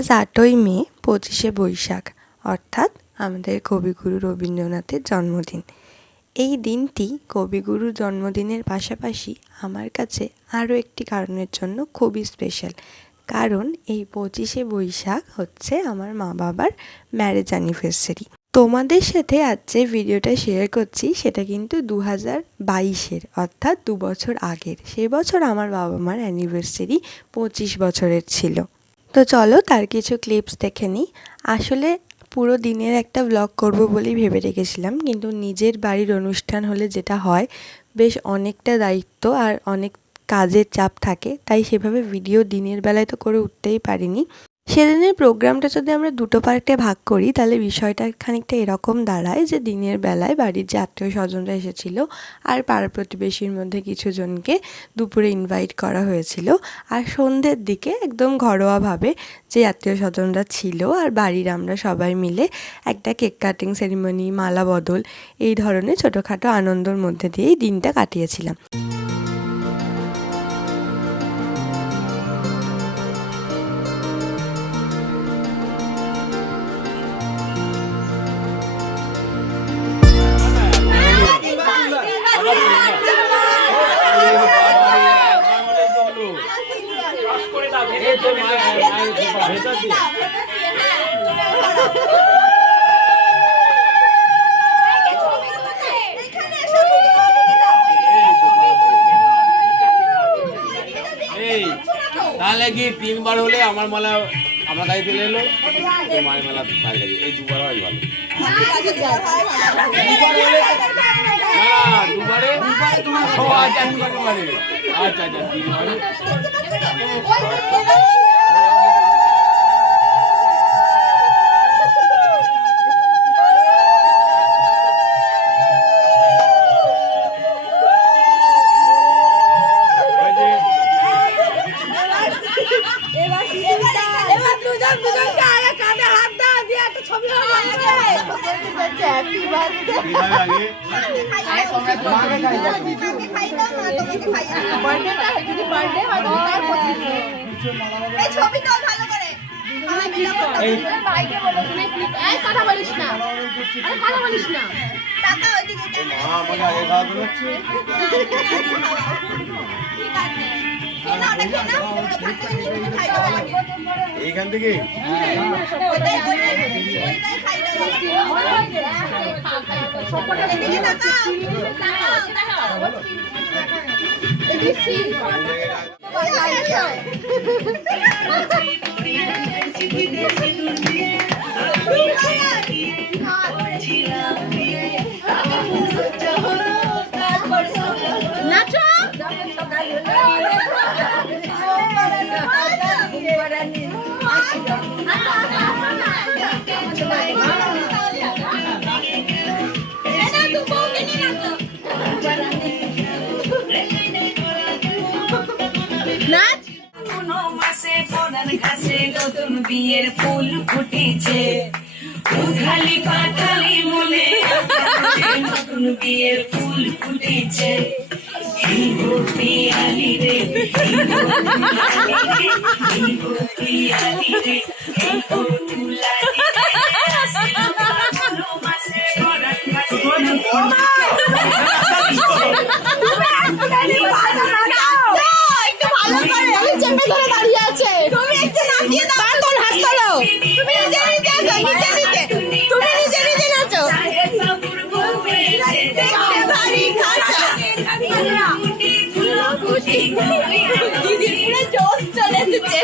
আজ ৮ই মে ২৫শে বৈশাখ অর্থাৎ আমাদের কবিগুরু রবীন্দ্রনাথের জন্মদিন। এই দিনটি কবিগুরুর জন্মদিনের পাশাপাশি আমার কাছে আরও একটি কারণের জন্য খুবই স্পেশাল। কারণ এই ২৫শে বৈশাখ হচ্ছে আমার মা বাবার ম্যারেজ অ্যানিভার্সারি। তোমাদের সাথে আজ যে ভিডিওটা শেয়ার করছি সেটা কিন্তু 2022-এর অর্থাৎ 2 বছর আগের। সেই বছর আমার বাবা মার অ্যানিভার্সারি 25 বছরের ছিল। তো চলো তার কিছু ক্লিপস দেখে নিই। আসলে পুরো দিনের একটা ব্লগ করব বলেই ভেবে রেখেছিলাম, কিন্তু নিজের বাড়ির অনুষ্ঠান হলে যেটা হয় বেশ অনেকটা দায়িত্ব আর অনেক কাজের চাপ থাকে, তাই সেভাবে ভিডিও দিনের বেলায় তো করে উঠতেই পারিনি। সেদিনের প্রোগ্রামটা যদি আমরা দুটো পার্টে ভাগ করি তাহলে বিষয়টা খানিকটা এরকম দাঁড়ায় যে দিনের বেলায় বাড়ির যে আত্মীয় স্বজনরা এসেছিল আর পাড়া প্রতিবেশীর মধ্যে কিছু জনকে দুপুরে ইনভাইট করা হয়েছিল, আর সন্ধ্যের দিকে একদম ঘরোয়াভাবে যে আত্মীয় স্বজনরা ছিল আর বাড়ির আমরা সবাই মিলে একটা কেক কাটিং সেরিমনি, মালা বদল এই ধরনের ছোটোখাটো আনন্দর মধ্যে দিয়েই দিনটা কাটিয়েছিলাম। তাহলে কি 3 বার হলে আমার মালা আমার কাছে চলে এলো, মায়ের মালা মায়ের কাছে, এই 2 বার হয় ভালো। দুবারে আচ্ছা 3 বারে, আচ্ছা 3 বারে। এইখান থেকে নতুন বিয়ের ফুল ফুটেছে, উঘালি পাটালি মনে নতুন বিয়ের ফুল ফুটেছে। পিয়ালি রে পিয়ালি রে দিদির পুরো জোশ চলে এসেছে।